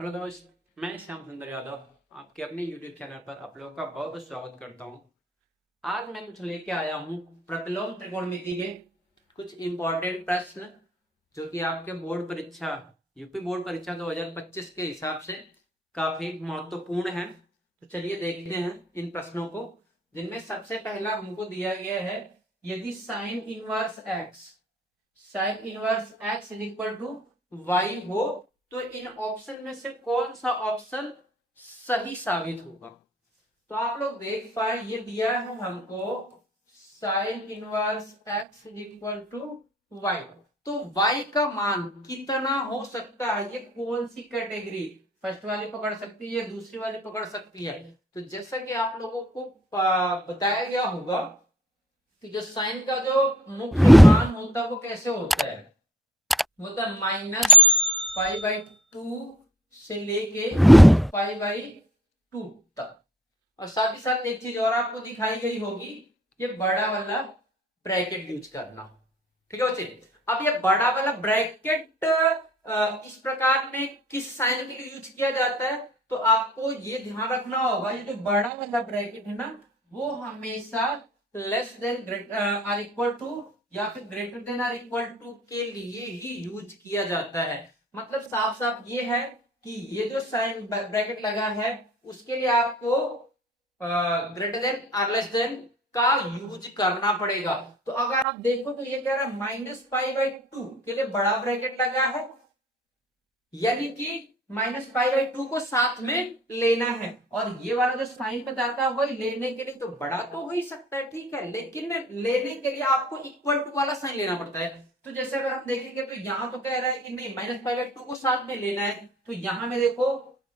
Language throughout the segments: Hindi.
हेलो दोस्त, मैं श्याम सुंदर यादव आपके अपने YouTube चैनल पर आप लोगों का बहुत बहुत स्वागत करता हूं। आज मैं कुछ लेके आया हूं प्रतिलोम त्रिकोणमिति के कुछ इम्पोर्टेंट प्रश्न जो कि आपके बोर्ड परीक्षा यूपी बोर्ड परीक्षा 2025 के हिसाब से काफी महत्वपूर्ण है। तो चलिए देखते हैं इन प्रश्नों को, जिनमें सबसे पहला हमको दिया गया है, यदि sine inverse X is equal to Y हो तो इन ऑप्शन में से कौन सा ऑप्शन सही साबित होगा। तो आप लोग देख पाए ये दिया है हमको sine inverse X is equal to Y. तो y का मान कितना हो सकता है, ये कौन सी कैटेगरी, फर्स्ट वाली पकड़ सकती है, दूसरी वाली पकड़ सकती है। तो जैसा कि आप लोगों को बताया गया होगा कि जो साइन का जो मुख्य मान होता है वो कैसे होता है, होता है -π/2 से लेके π/2 तक। और साथ ही साथ एक चीज और आपको दिखाई गई होगी, ये बड़ा वाला ब्रैकेट यूज करना। ठीक है बच्चे, अब ये बड़ा वाला ब्रैकेट इस प्रकार में किस साइन के लिए यूज किया जाता है, तो आपको ये ध्यान रखना होगा, ये जो बड़ा वाला ब्रैकेट है ना, वो हमेशा less than or equal to या फिर greater than or equal to के लिए ही यूज किया जाता है। मतलब साफ साफ ये है कि ये जो साइन ब्रैकेट लगा है उसके लिए आपको greater than or less than का यूज करना पड़ेगा। तो अगर आप देखो तो ये कह रहा है -π/2 के लिए बड़ा ब्रैकेट लगा है, यानी कि -π/2 को साथ में लेना है। और ये वाला जो साइन बताता है वही लेने के लिए तो बड़ा तो हो ही सकता है, ठीक है, लेकिन लेने के लिए आपको इक्वल टू वाला साइन लेना पड़ता है। तो जैसे अगर हम देखेंगे तो यहाँ तो कह रहा है कि नहीं -π/2 को साथ में लेना है, तो यहाँ में देखो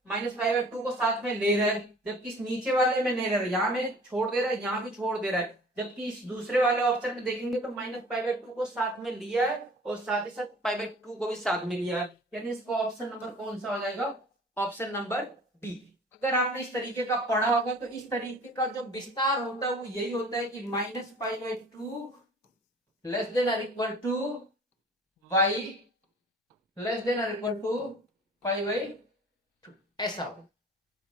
-π/2 को साथ में ले रहा है, जबकि इस नीचे वाले में नहीं ले रहा है, यहाँ में छोड़ दे रहा है, यहाँ भी छोड़ दे रहा है। जबकि इस दूसरे वाले ऑप्शन में देखेंगे तो -π/2 को साथ में लिया है और साथ ही साथ π/2 को भी साथ में लिया है, यानी इसका ऑप्शन नंबर कौन सा हो जाएगा, ऑप्शन नंबर बी। अगर आपने इस तरीके का पढ़ा होगा तो इस तरीके का जो विस्तार होता है वो यही होता है कि -π/2 लेस देन और equal to y less than और इक्वल टू π/2, ऐसा हो।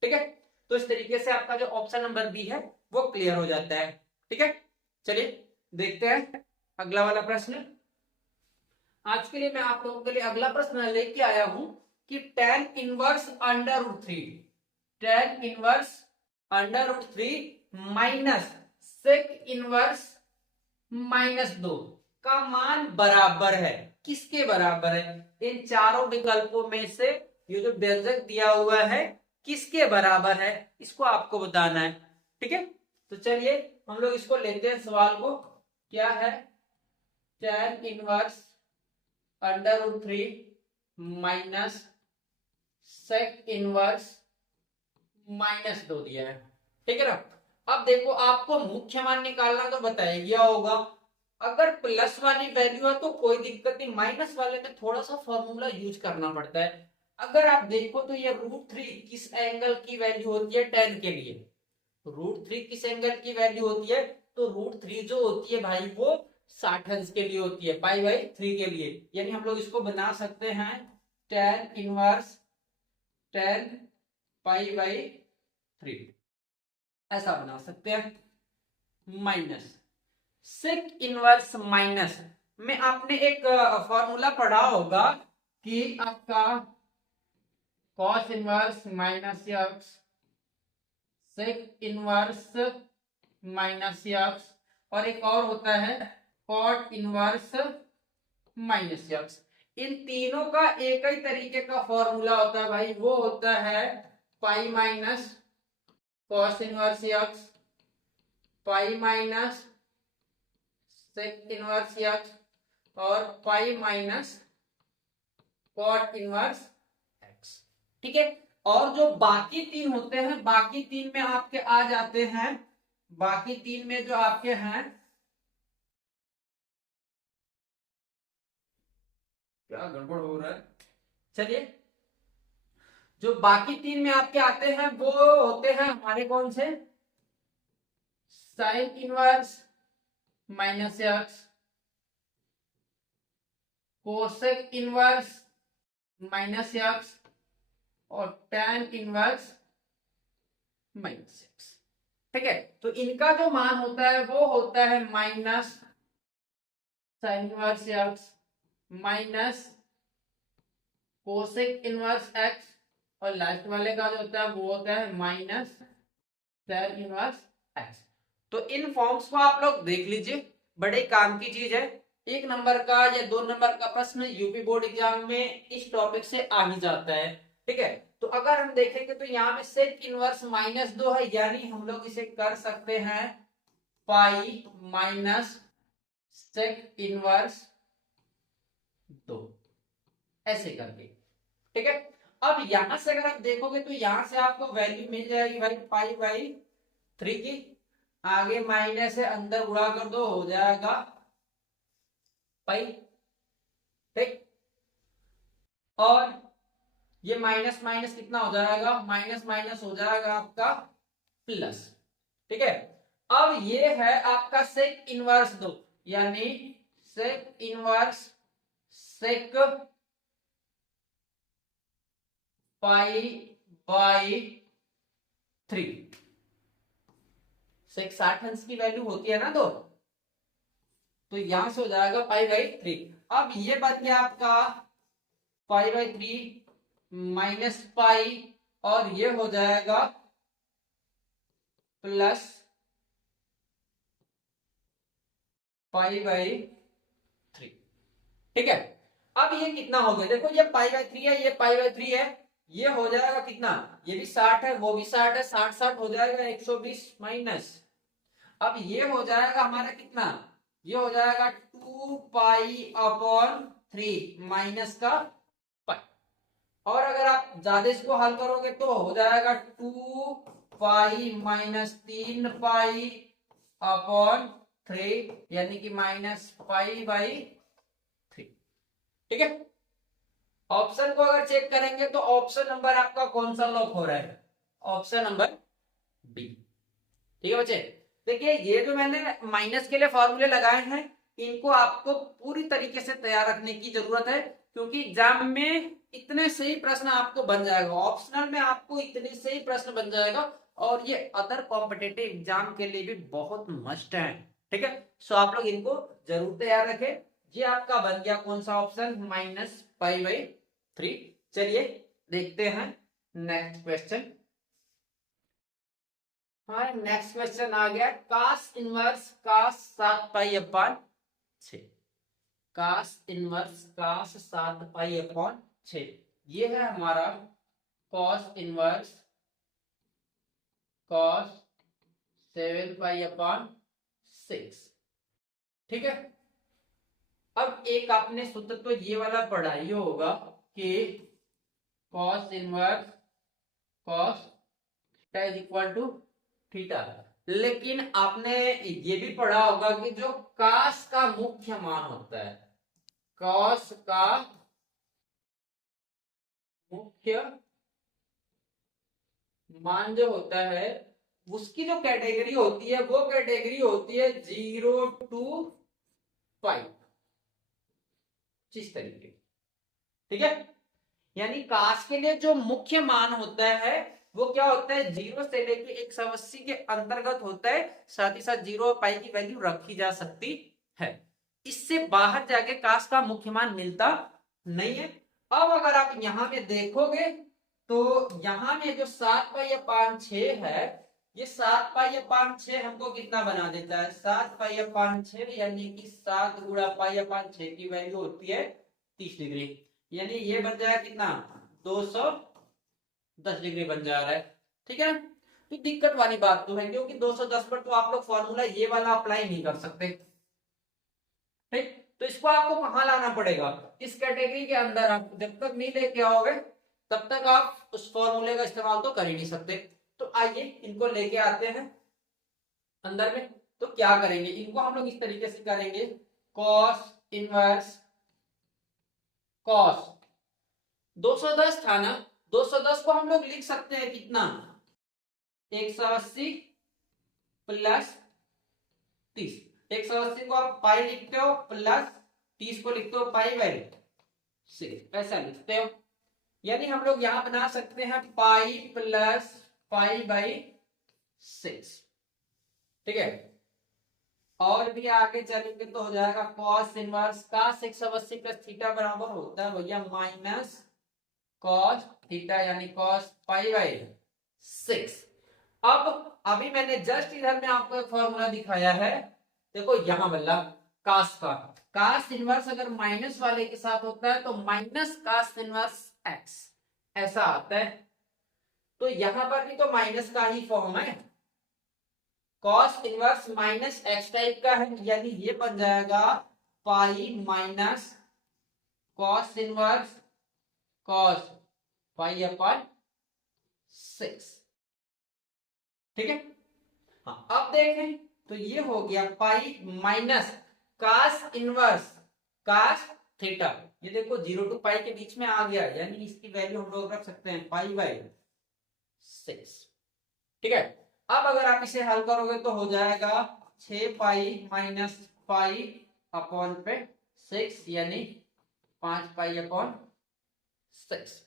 ठीक है, तो इस तरीके से आपका जो ऑप्शन नंबर बी है वो क्लियर हो जाता है। ठीक है, चलिए देखते हैं अगला वाला प्रश्न। आज के लिए मैं आप लोगों के लिए अगला प्रश्न लेके आया हूं कि tan inverse √3 minus sec inverse -2 का मान बराबर है, किसके बराबर है, इन चारों विकल्पों में से ये जो व्यंजक दिया हुआ है किसके बराबर है, इसको आपको बताना है। ठीक है, तो चलिए हम लोग इसको लेते हैं सवाल को। क्या है, tan inverse √3 minus sec inverse -2 दिया है। ठीक है ना, अब देखो आपको मुख्य मान निकालना तो बताया गया होगा। अगर प्लस वाली वैल्यू है तो कोई दिक्कत नहीं, माइनस वाले में थोड़ा सा फॉर्मूला यूज करना पड़ता है। अगर आप देखो तो ये √3 किस एंगल की वैल्यू होती है, tan के लिए √3 किस एंगल की वैल्यू होती है, तो √3 जो होती है भाई वो 60 अंश के लिए होती है, π/3 के लिए, यानी हम लोग इसको बना सकते हैं tan इनवर्स tan π/3, ऐसा बना सकते हैं। माइनस सेक इनवर्स माइनस में आपने एक फॉर्मूला पढ़ा होगा कि आपका cos inverse -x sec inverse -x और एक और होता है cot इनवर्स -x। इन तीनों का एक ही तरीके का फॉर्मूला होता है भाई, वो होता है pi minus cos inverse x pi minus sec inverse x और pi minus cot inverse x। ठीक है, और जो बाकी तीन होते हैं, बाकी तीन में आपके आ जाते हैं, बाकी तीन में जो आपके हैं, क्या गड़बड़ हो रहा है, चलिए जो बाकी तीन में आपके आते हैं वो होते हैं हमारे कौन से, sine inverse -x cosec inverse -x और tan इनवर्स -x। ठीक है, तो इनका जो मान होता है वो होता है minus sin inverse x minus cosec inverse x, और लास्ट वाले का जो होता है वो होता है माइनस tan इनवर्स x। तो इन फॉर्म्स को आप लोग देख लीजिए, बड़े काम की चीज है। 1 नंबर का या 2 नंबर का प्रश्न यूपी बोर्ड एग्जाम में इस टॉपिक से आ ही जाता है। ठीक है, तो अगर हम देखेंगे तो यहाँ पे सेक इनवर्स -2 है, यानी हम लोग इसे कर सकते हैं पाई माइनस सेक इनवर्स 2, ऐसे करके। ठीक है, अब यहां से अगर आप देखोगे तो यहां से आपको वैल्यू मिल जाएगी भाई पाई/3 की, आगे माइनस है, अंदर गुणा कर दो, हो जाएगा पाई। ठीक, और ये माइनस माइनस कितना हो जाएगा, माइनस माइनस हो जाएगा आपका प्लस। ठीक है, अब ये है आपका सेक इनवर्स 2, यानी सेक इनवर्स सेक पाई/3। सेक 60 अंश की वैल्यू होती है ना, तो यहां से हो जाएगा पाई/3। अब ये बन गया आपका पाई/3 माइनस पाई, और ये हो जाएगा प्लस पाई/3। ठीक है, अब ये कितना हो गया, देखो ये पाई/3 है, ये पाई/3 है, ये हो जाएगा कितना, ये भी 60 है, वो भी 60 है, 60 60 हो जाएगा 120 माइनस। अब ये हो जाएगा हमारा कितना, ये हो जाएगा 2 पाई/3 माइनस का पाई, और अगर आप ज्यादा इसको हल करोगे तो हो जाएगा 2 पाई -3 पाई/3, यानी कि -पाई/3। ठीक है, ऑप्शन को अगर चेक करेंगे तो ऑप्शन नंबर आपका कौन सा लॉक हो रहा है, ऑप्शन नंबर बी। ठीक है बच्चे, देखिए ये जो मैंने माइनस के लिए फॉर्मूले लगाए हैं, इनको आपको पूरी तरीके से तैयार रखने की जरूरत है, क्योंकि एग्जाम में इतने से ही प्रश्न आपको बन जाएगा, ऑप्शनल में आपको इतने से ही प्रश्न बन जाएगा, और ये अदर कॉम्पिटेटिव एग्जाम के लिए भी बहुत मस्ट है। ठीक है, सो आप लोग इनको जरूर तैयार रखें। ये आपका बन गया कौन सा ऑप्शन, -पाई/3। चलिए देखते हैं नेक्स्ट क्वेश्चन। हमारा नेक्स्ट क्वेश्चन आ गया कास इनवर्स कास 7 पाई/6। कास इनवर्स कास 7 पाई/6, ये है हमारा कॉस इनवर्स कॉस 7 पाई/6। ठीक है, अब एक आपने सूत्र तो ये वाला पढ़ा ही होगा कि cos inverse cos theta is equal to theta, लेकिन आपने ये भी पढ़ा होगा कि जो कास का मुख्य मान होता है, कॉस का मुख्य मान जो होता है, उसकी जो कैटेगरी होती है वो कैटेगरी होती है 0 to पाई, इस तरीके। ठीक है, यानी कास के लिए जो मुख्य मान होता है वो क्या होता है, 0 से लेके 180 के अंतर्गत होता है, साथ ही साथ 0 और पाई की वैल्यू रखी जा सकती है, इससे बाहर जाके कास का मुख्य मान मिलता नहीं है। अब अगर आप यहां पे देखोगे तो यहां में जो 7 पाई/6 है, ये 7 पाई/6 हमको कितना बना देता है, 7 पाई/6, यानी कि 7 गुणा पाई/6 की वैल्यू होती है 30 डिग्री, यानी ये बन जाएगा कितना, 210 डिग्री बन जा रहा है। ठीक है, तो दिक्कत वाली बात तो है, क्योंकि 210 पर तो आप लोग फॉर्मूला ये वाला अप्लाई नहीं कर सकते। ठीक, तो इसको आपको कहां लाना पड़ेगा, इस कैटेगरी के अंदर। आप जब तक नहीं लेके आओगे तब तक आप उस फॉर्मूले का इस्तेमाल तो कर ही नहीं सकते। तो आइए इनको लेके आते हैं अंदर में। तो क्या करेंगे, इनको हम लोग इस तरीके से करेंगे, कॉस इनवर्स कॉस 210 था ना, 210 को हम लोग लिख सकते हैं कितना, 180 प्लस 30। 180 को आप पाई लिखते हो, प्लस 30 को लिखते हो पाई/6, ऐसा लिखते हो। यानी हम लोग यहां बना सकते हैं पाई प्लस पाई बाई 6, ठीक है। और भी आगे चलेंगे तो हो जाएगा cos inverse cos 180 plus theta बराबर होता है भैया माइनस कॉस थीटा यानी कॉस पाई बाई 6। अब अभी मैंने जस्ट इधर में आपको एक फॉर्मूला दिखाया है, देखो यहां वाला कास का, कास इनवर्स अगर माइनस वाले के साथ होता है तो माइनस कास इनवर्स एक्स ऐसा आता है। तो यहां पर भी तो माइनस का ही फॉर्म है, cos inverse minus x type का है, यानी ये बन जाएगा pi minus cos inverse cos pi upon 6, ठीक है। हाँ, अब देखें तो ये हो गया pi minus cos inverse cos theta, ये देखो 0 टू पाई के बीच में आ गया, यानी इसकी वैल्यू हम लोग रख सकते हैं पाई बाई 6, ठीक है। अब अगर आप इसे हल करोगे तो हो जाएगा 6 पाई माइनस पाई अपॉन पे 6 यानी 5 पाई अपॉन 6।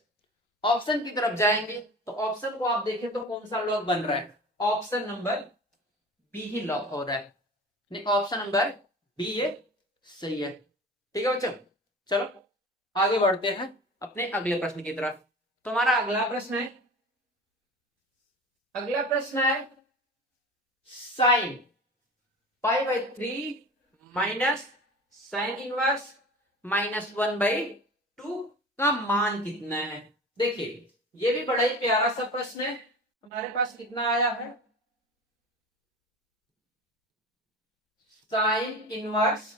ऑप्शन की तरफ जाएंगे तो ऑप्शन को आप देखें तो कौन सा लॉग बन रहा है, ऑप्शन नंबर बी ही लॉक हो रहा है, नहीं ऑप्शन नंबर बी ये सही है, ठीक है बच्चों। चलो आगे बढ़ते हैं अपने अगले प्रश्न की तरफ। तो हमारा अगला प्रश्न है sine pi by 3 minus sine inverse minus 1/2 का मान कितना है। देखिए ये भी बड़ा ही प्यारा सा प्रश्न है, हमारे पास कितना आया है, sine inverse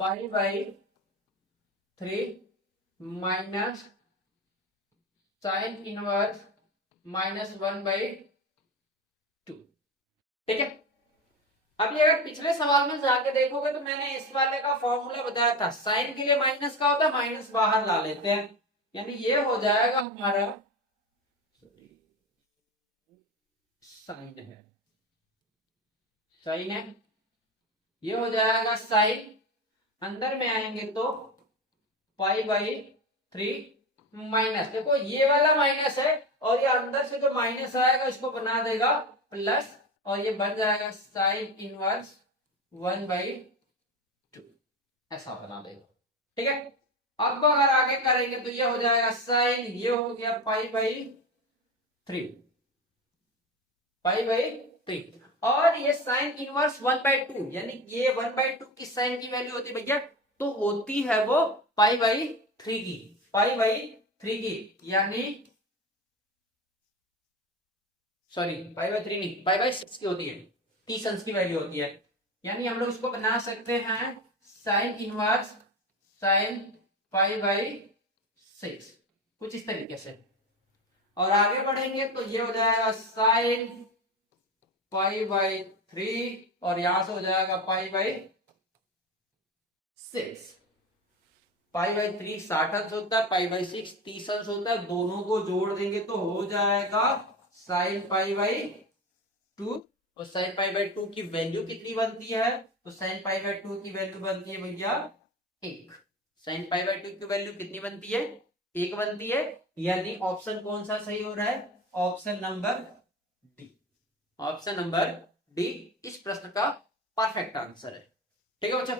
pi by 3 minus sine inverse minus 1/2, ठीक है। अभी अगर पिछले सवाल में जाके देखोगे तो मैंने इस वाले का फॉर्मूला बताया था, साइन के लिए माइनस का होता है, माइनस बाहर ला लेते हैं, यानी ये हो जाएगा हमारा साइन है, ये हो जाएगा साइन, अंदर में आएंगे तो पाई बाई 3 माइनस, देखो ये वाला माइनस है और ये अंदर से जो माइनस आएगा इसको बना देगा प्लस, और ये बन जाएगा साइन इनवर्स 1/2 ऐसा बना देगा, ठीक है। अब अगर आगे करेंगे तो ये हो जाएगा साइन, ये हो गया पाई बाई 3 और ये साइन इनवर्स 1/2 यानी ये 1/2 की साइन की वैल्यू होती है भैया, तो होती है वो पाई बाई 3 की, पाई बाई 3 की, यानी सॉरी पाई बाई 3 नहीं, पाई बाई 6 की होती है, 30 अंश की वैल्यू होती है, यानी हम लोग इसको बना सकते हैं sine inverse sine pi by 6 कुछ इस तरीके से। और आगे बढ़ेंगे तो ये हो जाएगा साइन पाई बाई 3 और यहां से हो जाएगा पाई बाई 6, पाई बाई 3 60 अंश होता है, पाई बाई 6 30 अंश होता है, दोनों को जोड़ देंगे तो हो जाएगा साइन पाई बाई 2, और साइन पाई बाई 2 की वैल्यू कितनी बनती है, तो साइन पाई बाई 2 की वैल्यू बनती है भैया 1, साइन पाई बाई 2 की वैल्यू कितनी बनती है 1 बनती है, यानी ऑप्शन कौन सा सही हो रहा है, option number D, option number D इस प्रश्न का परफेक्ट आंसर है, ठीक है बच्चों।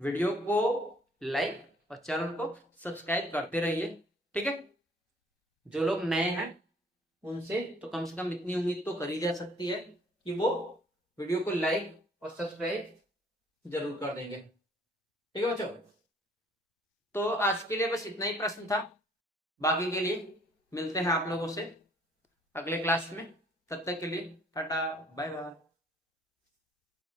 वीडियो को लाइक और चैनल को सब्सक्राइब करते रहिए, ठीक है। जो लोग नए हैं उनसे तो कम से कम इतनी उम्मीद तो करी जा सकती है कि वो वीडियो को लाइक और सब्सक्राइब जरूर कर देंगे, ठीक है बच्चों। तो आज के लिए बस इतना ही प्रश्न था, बाकी के लिए मिलते हैं आप लोगों से अगले क्लास में, तब तक के लिए टाटा बाय बाय।